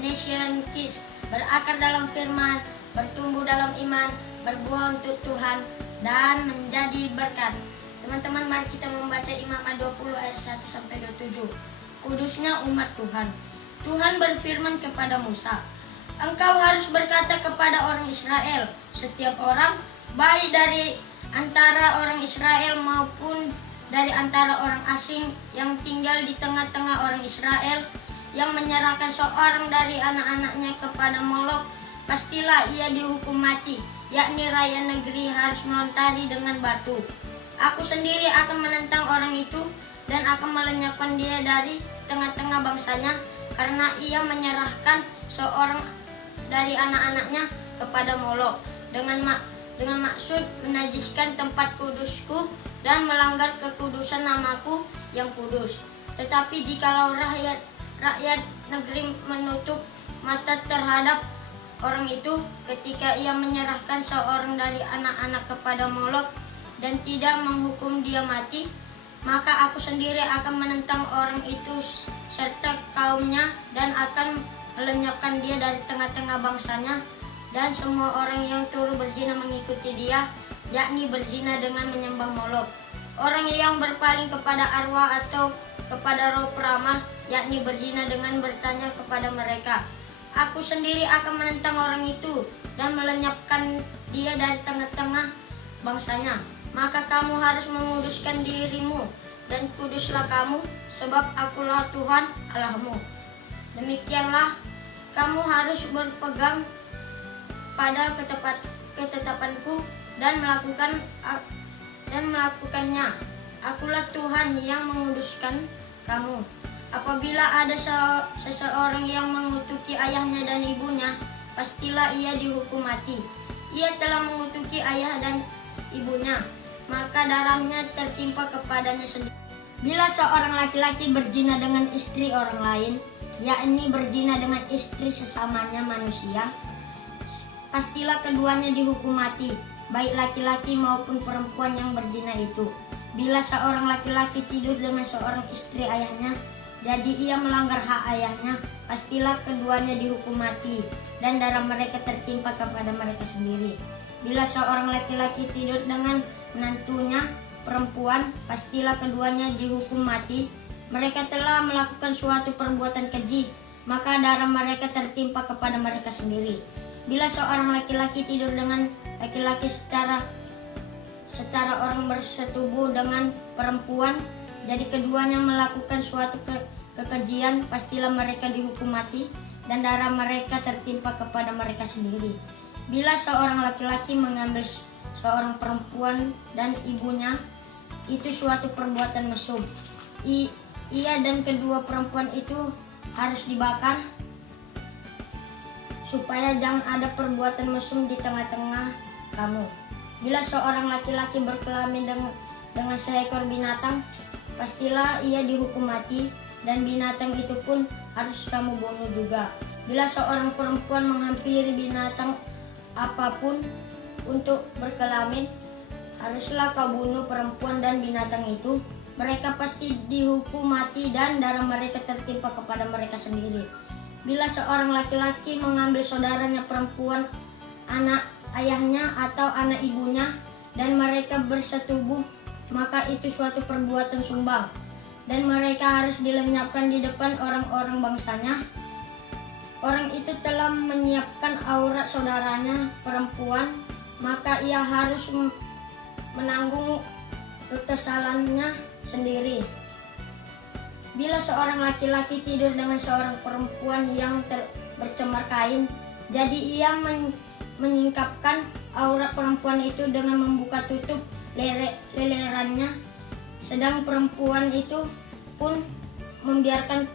Imagination Kids, berakar dalam firman, bertumbuh dalam iman, berbuah untuk Tuhan, dan menjadi berkat. Teman-teman, mari kita membaca Imamat 20 ayat 1-27. Kudusnya umat Tuhan. Tuhan berfirman kepada Musa, engkau harus berkata kepada orang Israel, setiap orang, baik dari antara orang Israel maupun dari antara orang asing yang tinggal di tengah-tengah orang Israel, yang menyerahkan seorang dari anak-anaknya kepada Molok, pastilah ia dihukum mati, yakni rakyat negeri harus melontari dengan batu. Aku sendiri akan menentang orang itu dan akan melenyapkan dia dari tengah-tengah bangsanya, karena ia menyerahkan seorang dari anak-anaknya kepada Molok dengan maksud menajiskan tempat kudusku dan melanggar kekudusan namaku yang kudus. Tetapi jikalau rakyat negeri menutup mata terhadap orang itu ketika ia menyerahkan seorang dari anak-anak kepada Molok dan tidak menghukum dia mati, maka aku sendiri akan menentang orang itu serta kaumnya dan akan melenyapkan dia dari tengah-tengah bangsanya dan semua orang yang turut berzina mengikuti dia, yakni berzina dengan menyembah Molok. Orang yang berpaling kepada arwah atau kepada roh peramal, yakni berzina dengan bertanya kepada mereka. Aku sendiri akan menentang orang itu dan melenyapkan dia dari tengah-tengah bangsanya. Maka kamu harus menguduskan dirimu dan kuduslah kamu, sebab akulah Tuhan Allahmu. Demikianlah kamu harus berpegang pada ketetapanku dan melakukannya. Akulah Tuhan yang menguduskan kamu. Apabila ada seseorang yang mengutuki ayahnya dan ibunya, pastilah ia dihukum mati. Ia telah mengutuki ayah dan ibunya, maka darahnya tertimpa kepadanya sendiri. Bila seorang laki-laki berzina dengan istri orang lain, yakni berzina dengan istri sesamanya manusia, pastilah keduanya dihukum mati, baik laki-laki maupun perempuan yang berzina itu. Bila seorang laki-laki tidur dengan seorang istri ayahnya, jadi ia melanggar hak ayahnya, pastilah keduanya dihukum mati, dan darah mereka tertimpa kepada mereka sendiri. Bila seorang laki-laki tidur dengan menantunya perempuan, pastilah keduanya dihukum mati. Mereka telah melakukan suatu perbuatan keji, maka darah mereka tertimpa kepada mereka sendiri. Bila seorang laki-laki tidur dengan laki-laki secara orang bersetubuh dengan perempuan, jadi keduanya melakukan suatu kekejian, pastilah mereka dihukum mati dan darah mereka tertimpa kepada mereka sendiri. Bila seorang laki-laki mengambil seorang perempuan dan ibunya, itu suatu perbuatan mesum. Ia dan kedua perempuan itu harus dibakar, supaya jangan ada perbuatan mesum di tengah-tengah kamu. Bila seorang laki-laki berkelamin dengan seekor binatang, pastilah ia dihukum mati, dan binatang itu pun harus kamu bunuh juga. Bila seorang perempuan menghampiri binatang apapun untuk berkelamin, haruslah kau bunuh perempuan dan binatang itu. Mereka pasti dihukum mati dan darah mereka tertimpa kepada mereka sendiri. Bila seorang laki-laki mengambil saudaranya perempuan, anak ayahnya atau anak ibunya, dan mereka bersetubuh, maka itu suatu perbuatan sumbang, dan mereka harus dilenyapkan di depan orang-orang bangsanya. Orang itu telah menyiapkan aurat saudaranya perempuan, maka ia harus menanggung kekesalannya sendiri. Bila seorang laki-laki tidur dengan seorang perempuan yang bercemar kain, jadi ia menyingkapkan aurat perempuan itu dengan membuka tutup lelerannya, sedang perempuan itu pun membiarkan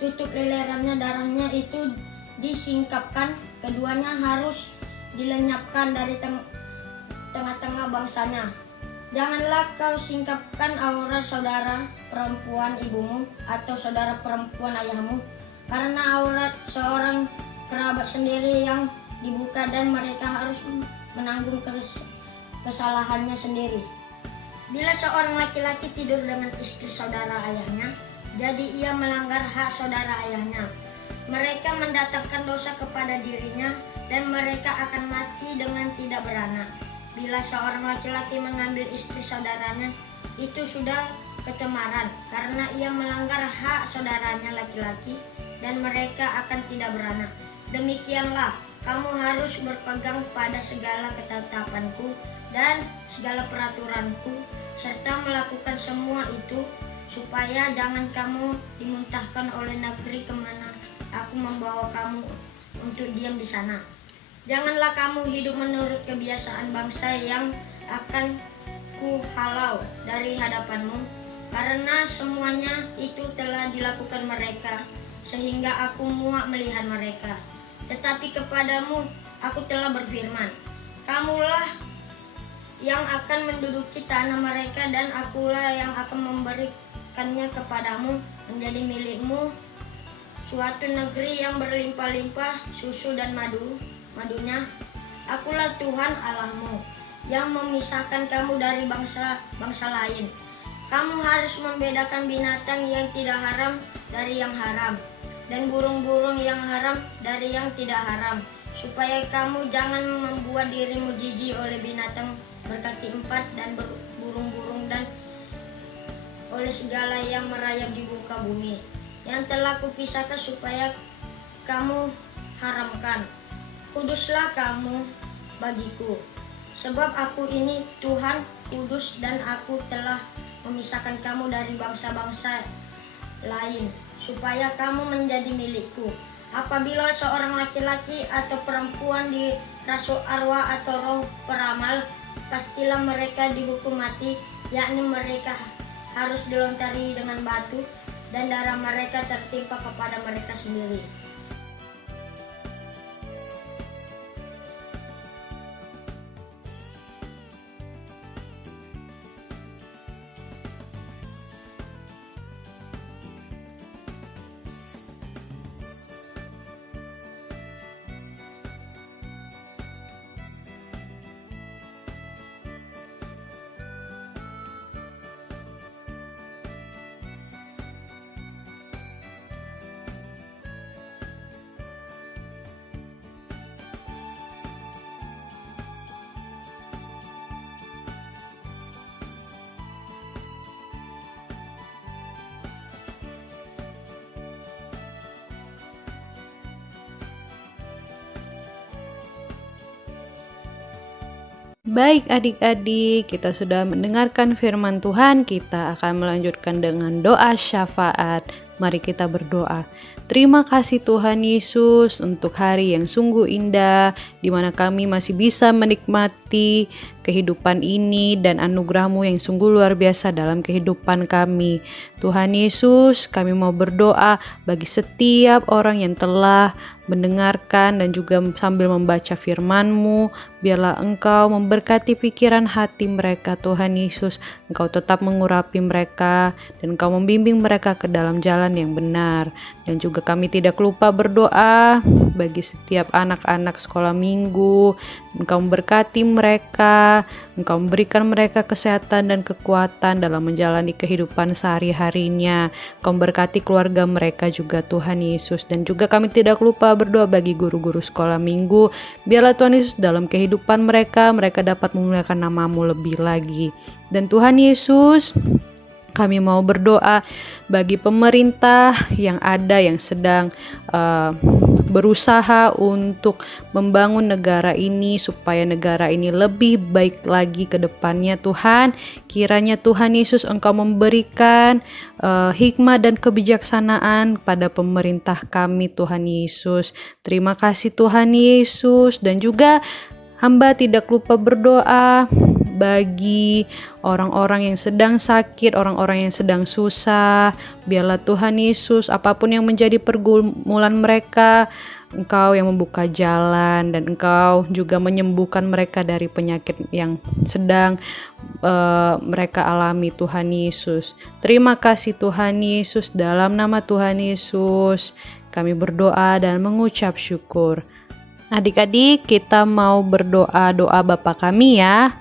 tutup lelerannya, darahnya itu disingkapkan. Keduanya harus dilenyapkan dari tengah-tengah bangsanya. Janganlah kau singkapkan aurat saudara perempuan ibumu atau saudara perempuan ayahmu, karena aurat seorang kerabat sendiri yang dibuka dan mereka harus menanggung kesalahannya sendiri. Bila seorang laki-laki tidur dengan istri saudara ayahnya, jadi ia melanggar hak saudara ayahnya. mereka mendatangkan dosa kepada dirinya dan mereka akan mati dengan tidak beranak. Bila seorang laki-laki mengambil istri saudaranya, itu sudah kecemaran karena ia melanggar hak saudaranya laki-laki dan mereka akan tidak beranak. Demikianlah kamu harus berpegang pada segala ketetapanku dan segala peraturanku serta melakukan semua itu supaya jangan kamu dimuntahkan oleh negeri kemana aku membawa kamu untuk diam di sana. Janganlah kamu hidup menurut kebiasaan bangsa yang akan kuhalau dari hadapanmu, karena semuanya itu telah dilakukan mereka, sehingga aku muak melihat mereka. Tetapi kepadamu aku telah berfirman, kamulah yang akan menduduki tanah mereka dan akulah yang akan memberikannya kepadamu menjadi milikmu, suatu negeri yang berlimpah-limpah susu dan madunya. Akulah Tuhan Allahmu yang memisahkan kamu dari bangsa lain. Kamu harus membedakan binatang yang tidak haram dari yang haram dan burung-burung yang haram dari yang tidak haram, supaya kamu jangan membuat dirimu jijik oleh binatang berkaki empat dan burung-burung dan oleh segala yang merayap di muka bumi yang telah kupisahkan supaya kamu haramkan. Kuduslah kamu bagiku, sebab aku ini Tuhan kudus dan aku telah memisahkan kamu dari bangsa-bangsa lain, supaya kamu menjadi milikku. Apabila seorang laki-laki atau perempuan dirasuk arwah atau roh peramal, pastilah mereka dihukum mati, yakni mereka harus dilontari dengan batu dan darah mereka tertimpa kepada mereka sendiri. Baik adik-adik, kita sudah mendengarkan firman Tuhan, kita akan melanjutkan dengan doa syafaat. Mari kita berdoa. Terima kasih Tuhan Yesus untuk hari yang sungguh indah, di mana kami masih bisa menikmati kehidupan ini dan anugerah-Mu yang sungguh luar biasa dalam kehidupan kami. Tuhan Yesus, kami mau berdoa bagi setiap orang yang telah mendengarkan dan juga sambil membaca firman-Mu, biarlah Engkau memberkati pikiran hati mereka Tuhan Yesus. Engkau tetap mengurapi mereka dan Engkau membimbing mereka ke dalam jalan yang benar. Dan juga kami tidak lupa berdoa bagi setiap anak-anak sekolah minggu. Engkau memberkati mereka, Engkau memberikan mereka kesehatan dan kekuatan dalam menjalani kehidupan sehari-harinya. Engkau memberkati keluarga mereka juga Tuhan Yesus. Dan juga kami tidak lupa berdoa bagi guru-guru sekolah minggu. Biarlah Tuhan Yesus dalam kehidupan mereka dapat memuliakan nama-Mu lebih lagi. Dan Tuhan Yesus, kami mau berdoa bagi pemerintah yang ada yang sedang berusaha untuk membangun negara ini supaya negara ini lebih baik lagi ke depannya Tuhan. Kiranya Tuhan Yesus Engkau memberikan hikmah dan kebijaksanaan pada pemerintah kami Tuhan Yesus. Terima kasih Tuhan Yesus. Dan juga hamba tidak lupa berdoa bagi orang-orang yang sedang sakit, orang-orang yang sedang susah. Biarlah Tuhan Yesus, apapun yang menjadi pergumulan mereka, Engkau yang membuka jalan dan Engkau juga menyembuhkan mereka dari penyakit yang sedang mereka alami Tuhan Yesus. Terima kasih Tuhan Yesus, dalam nama Tuhan Yesus kami berdoa dan mengucap syukur. Adik-adik, kita mau berdoa doa Bapa kami ya.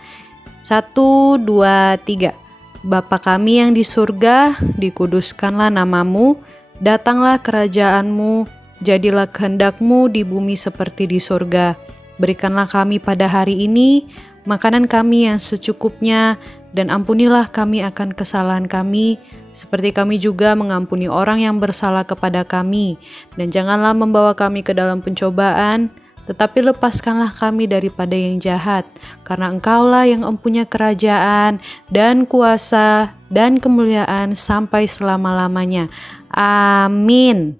1, 2, 3. Bapa kami yang di surga, dikuduskanlah nama-Mu, datanglah kerajaan-Mu, Jadilah kehendak-Mu di bumi seperti di sorga. Berikanlah kami pada hari ini makanan kami yang secukupnya, dan ampunilah kami akan kesalahan kami, seperti kami juga mengampuni orang yang bersalah kepada kami. Dan janganlah membawa kami ke dalam pencobaan, tetapi lepaskanlah kami daripada yang jahat, karena Engkaulah yang mempunyai kerajaan dan kuasa dan kemuliaan sampai selama-lamanya. Amin.